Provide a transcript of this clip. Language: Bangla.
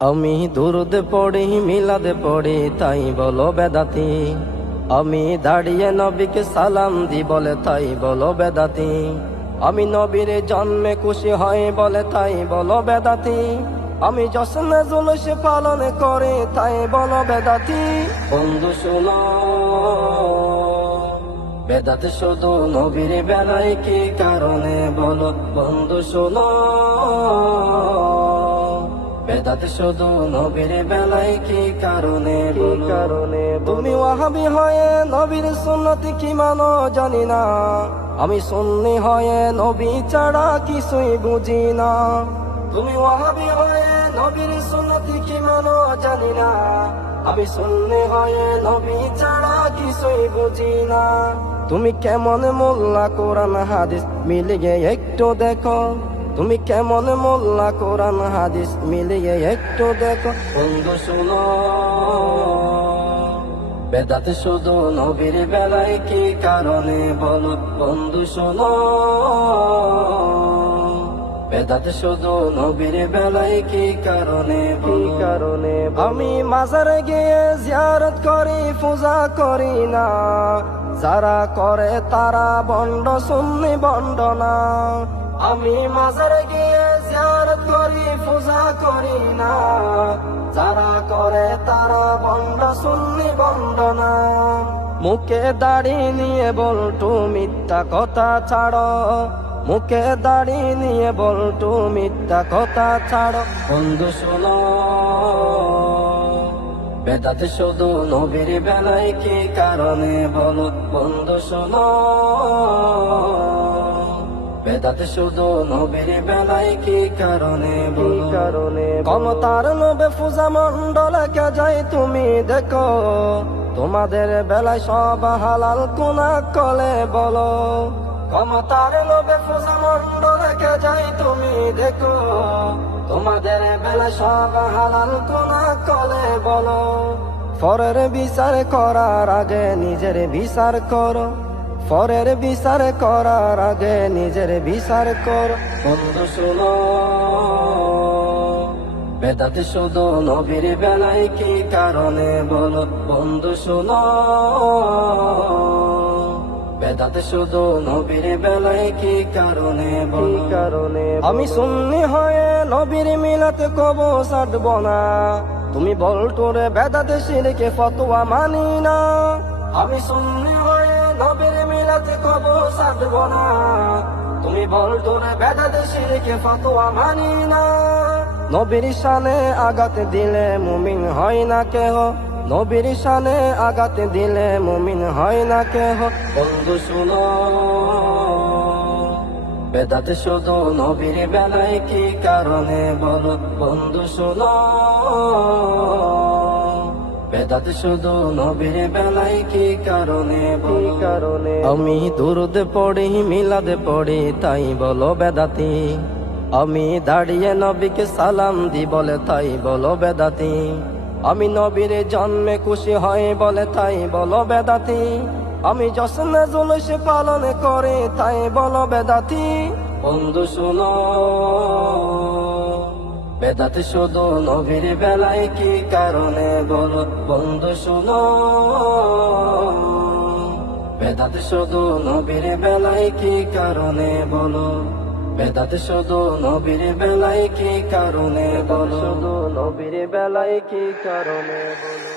আমি দুরুদ পড়ি মিলাদ পড়ি তাই বলো বেদাতি। আমি দাঁড়িয়ে নবীকে সালাম দি বলে তাই বলো বেদাতি। আমি নবীর জন্মে খুশি হয় বলে তাই বলো বেদাতি। আমি জশ্নে জুলুস পালন করে তাই বলো বেদাতি। বন্ধু শোনো, বেদাত শুধু নবীর বেলায় কি কারণে বলো বন্ধু শোনো। বেদাত শুধু নবীর বেলায় কি কারণে তুমি ওয়াহাবি হয়ে নবীর সুন্নত কি মানো জানি না। আমি সুন্নি হয়ে নবী ছাড়া কিছুই বুঝি না। তুমি ওয়াহাবি হয়ে নবীর সুন্নত কি মানো জানি না। আমি সুন্নি হয়ে নবী ছাড়া কিছুই বুঝি না। তুমি কেমন মোল্লা কোরআন হাদিস মিলিয়ে একটু দেখো। তুমি কেমন মোল্লা কোরআন হাদিস মিলিয়ে একটু দেখো। বন্ধু শোনো, বেদাত শুধু নবীর বেলায় কি কারণে বলো বন্ধু শোনো। বেদাত শুধু নবীর বেলায় কি কারণে আমি মাজারে গিয়ে জিয়ারত করি পূজা করি না। যারা করে তারা বন্ড সুন্নি বন্ড না। আমি মাজারে গিয়ে জিয়ারত করি পূজা করি না। যারা করে তারা বন্ড সুন্নি বন্ড না। মুখে দাড়ি নিয়ে বলটু মিথ্যা কথা ছাড়ো। মুখে দাড়ি নিয়ে বলটু মিথ্যা কথা ছাড়ো। বন্ধু শোনো, বেদাত শুধু নবীর বেলায় কি কারণে বলো বন্ধু শোনো। বেদাত শুধু নবীর বেলায় কি কারণে ক্ষমতার লোভে পূজা মন্ডলকে যাই তুমি দেখো। তোমাদের বেলায় সব হালাল কোনা কলে বলো। ক্ষমতার লোভে পূজা মন্ডলকে যাই তুমি দেখো। তোমাদের বেলায় সব হালাল কোনা কলে বলো। পরের বিচার করার আগে নিজের বিচার করো। পরের বিচার করার আগে নিজের বিচার কর। বন্ধু শোনো, বেদাত শুধু নবীর বেলায় কি কারণে বলো বন্ধু শোনো। বেদাত শুধু নবীর বেলায় কি কারণে আমি সুন্নি হয়ে নবীর মিলাতে কবো ছাড়ব না। তুমি বলটোরে বেদাত শিরকে ফতোয়া মানি না। আমি সুন্নি হয়ে নবীর মিলাতে কবো ছাড়ব না। তুমি বলটোরে বেদাত শিরকে ফতোয়া মানি না। নবীর শানে আঘাত দিলে মুমিন হয় না কেহ। নবীর শানে আঘাত দিলে মুমিন হয় না কেহ। বন্ধু শোনো, বেদাত শুধু নবীর বেলায় কি কারণে বলো বন্ধু শোনো। বেদাত শুধু নবীর বেলায় কি কারণে আমি দুরুদ পড়ি মিলাদ পড়ি তাই বলো বেদাতি। আমি দাঁড়িয়ে নবীকে সালাম দি বলে তাই বলো বেদাতি। আমি নবীর জন্মে খুশি হয় বলে তাই বলো বেদাতি। আমি জশ্নে জুলুস পালন করে তাই বলো বেদাতি। বন্ধু শোনো, বেদাত শুধু নবীর বেলায় কি কারণে বলো বন্ধু শোনো। বেদাত শুধু নবীর বেলায় কি কারণে বলো। বেদাত শুধু নবীর বেলায় কি কারণে বলো। শুধু নবীর বেলায় কি কারণে বলো।